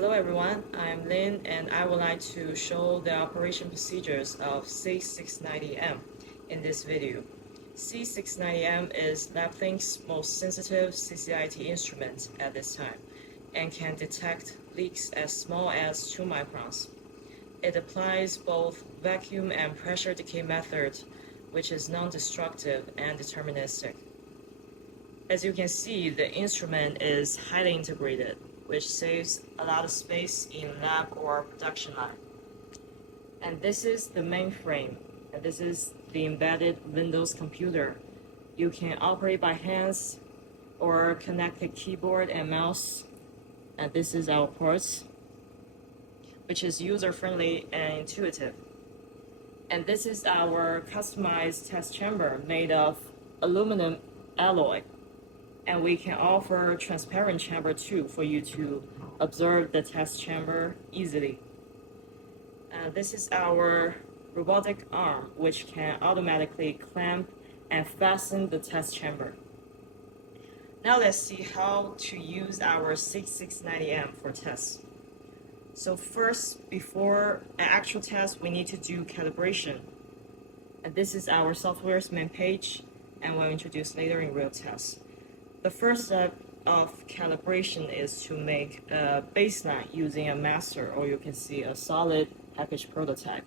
Hello everyone, I'm Lin and I would like to show the operation procedures of C690M in this video. C690M is Labthink's most sensitive CCIT instrument at this time and can detect leaks as small as 2 microns. It applies both vacuum and pressure decay method, which is non-destructive and deterministic. As you can see, the instrument is highly integrated, which saves a lot of space in lab or production line. And this is the mainframe, and this is the embedded Windows computer. You can operate by hands or connect the keyboard and mouse. And this is our ports, which is user-friendly and intuitive. And this is our customized test chamber made of aluminum alloy. And we can offer transparent chamber too for you to observe the test chamber easily. This is our robotic arm, which can automatically clamp and fasten the test chamber. Now let's see how to use our C690M for tests. So first, before an actual test, we need to do calibration. And this is our software's main page, and we'll introduce later in real tests. The first step of calibration is to make a baseline using a master, or you can see a solid package prototype.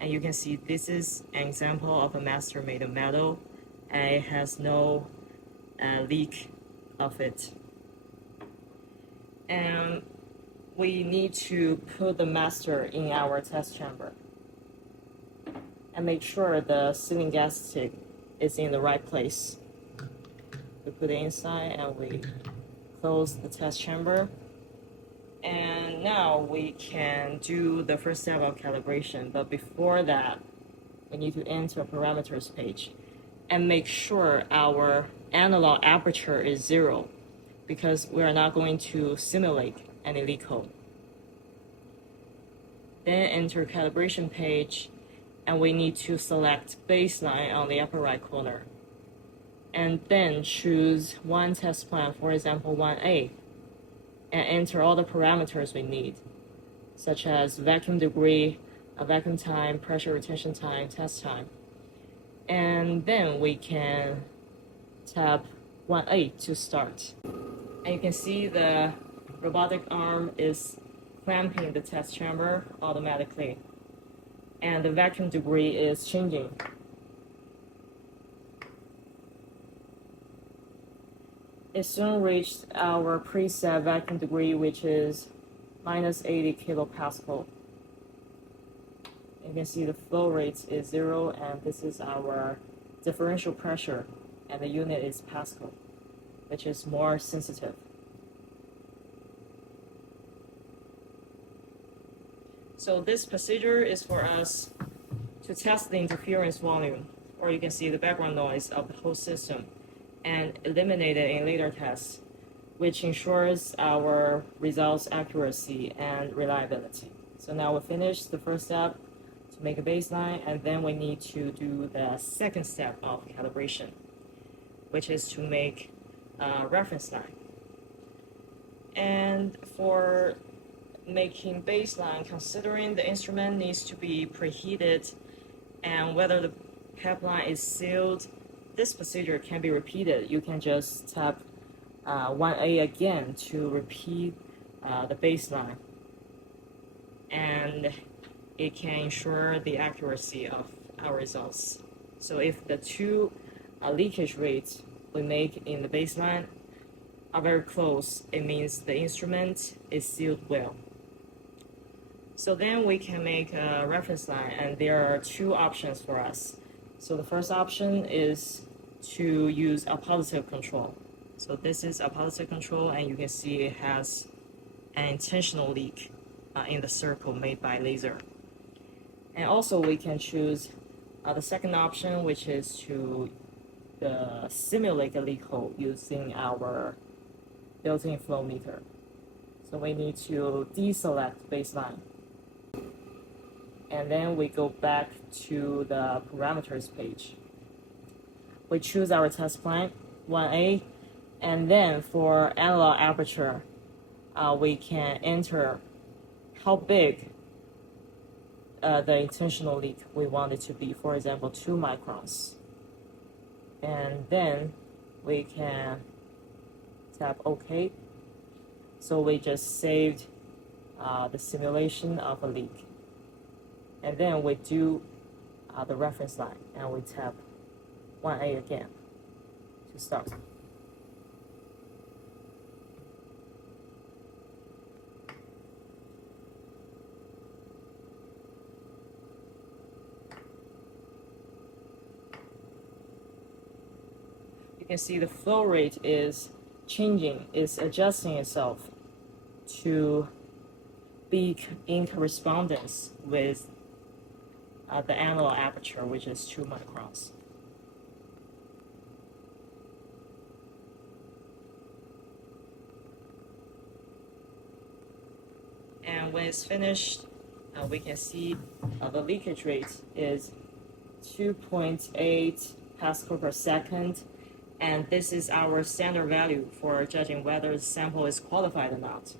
And you can see this is an example of a master made of metal, and it has no leak of it. And we need to put the master in our test chamber and make sure the sealing gasket is in the right place. We put it inside and we close the test chamber. And now we can do the first step of calibration. But before that, we need to enter a parameters page and make sure our analog aperture is 0 because we are not going to simulate any leak code. Then enter calibration page and we need to select baseline on the upper right corner. And then choose one test plan, for example 1A, and enter all the parameters we need, such as vacuum degree, vacuum time, pressure retention time, test time. And then we can tap 1A to start. And you can see the robotic arm is clamping the test chamber automatically, and the vacuum degree is changing. It soon reached our preset vacuum degree, which is minus 80 kilopascal. You can see the flow rate is 0, and this is our differential pressure, and the unit is Pascal, which is more sensitive. So this procedure is for us to test the interference volume, or you can see the background noise of the whole system, and eliminate it in later tests, which ensures our results accuracy and reliability. So now we finished the first step to make a baseline, and then we need to do the second step of calibration, which is to make a reference line. And for making baseline, considering the instrument needs to be preheated and whether the pipeline is sealed, this procedure can be repeated. You can just tap 1A again to repeat the baseline, and it can ensure the accuracy of our results. So if the two leakage rates we make in the baseline are very close, it means the instrument is sealed well. So then we can make a reference line, and there are two options for us. So the first option is to use a positive control. So this is a positive control, and you can see it has an intentional leak in the circle made by laser. And also we can choose the second option, which is to simulate the leak hole using our built-in flow meter. So we need to deselect baseline. And then we go back to the parameters page. We choose our test plan, 1A, and then for analog aperture, we can enter how big the intentional leak we want it to be, for example 2 microns, and then we can tap OK. So we just saved the simulation of a leak, and then we do the reference line and we tap 1A again to start. You can see the flow rate is changing, is adjusting itself to be in correspondence with the analog aperture, which is 2 microns. And when it's finished, we can see the leakage rate is 2.8 pascal per second, and this is our standard value for judging whether the sample is qualified or not.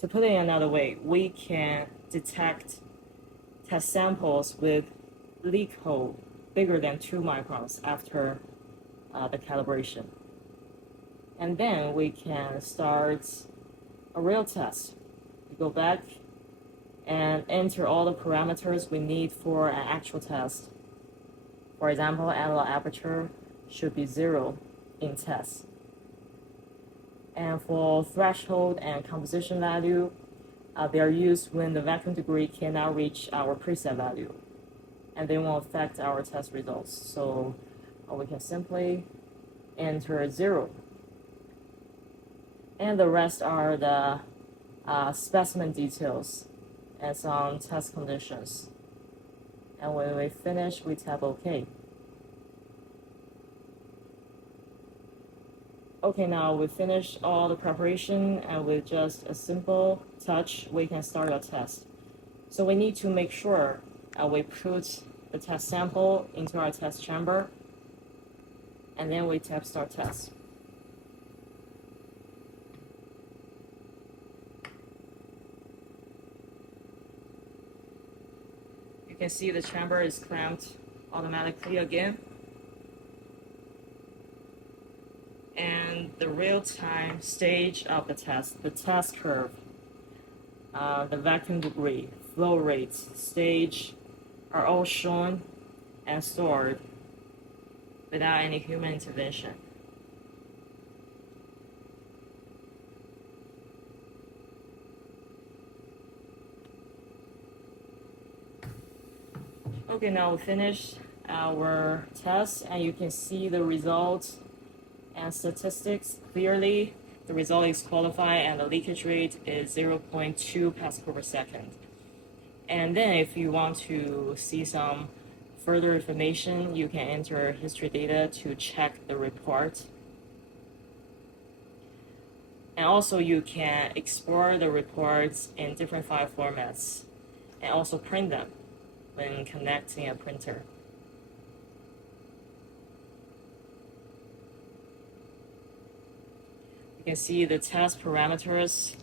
To put it another way, we can detect test samples with leak hole bigger than 2 microns after the calibration. And then we can start a real test. We go back and enter all the parameters we need for an actual test. For example, analog aperture should be 0 in test. And for threshold and composition value, they are used when the vacuum degree cannot reach our preset value, and they won't affect our test results. So we can simply enter 0. And the rest are the specimen details and some test conditions. And when we finish, we tap OK. Okay, now we finished all the preparation, and with just a simple touch, we can start our test. So we need to make sure we put the test sample into our test chamber, and then we tap Start Test. You can see the chamber is clamped automatically again. And the real-time stage of the test curve, the vacuum degree, flow rate, stage are all shown and stored without any human intervention. Okay, now we finished our test, and you can see the results and statistics clearly. The result is qualified, and the leakage rate is 0.2 pascal per second. And then if you want to see some further information, you can enter history data to check the report. And also you can export the reports in different file formats and also print them when connecting a printer. You can see the test parameters,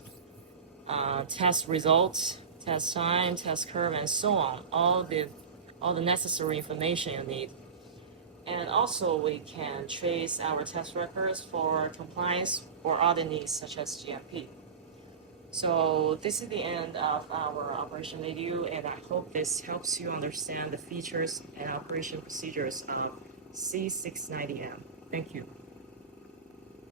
test results, test time, test curve, and so on. All the necessary information you need. And also we can trace our test records for compliance or other needs such as GMP. So this is the end of our operation video, and I hope this helps you understand the features and operation procedures of C690M. Thank you.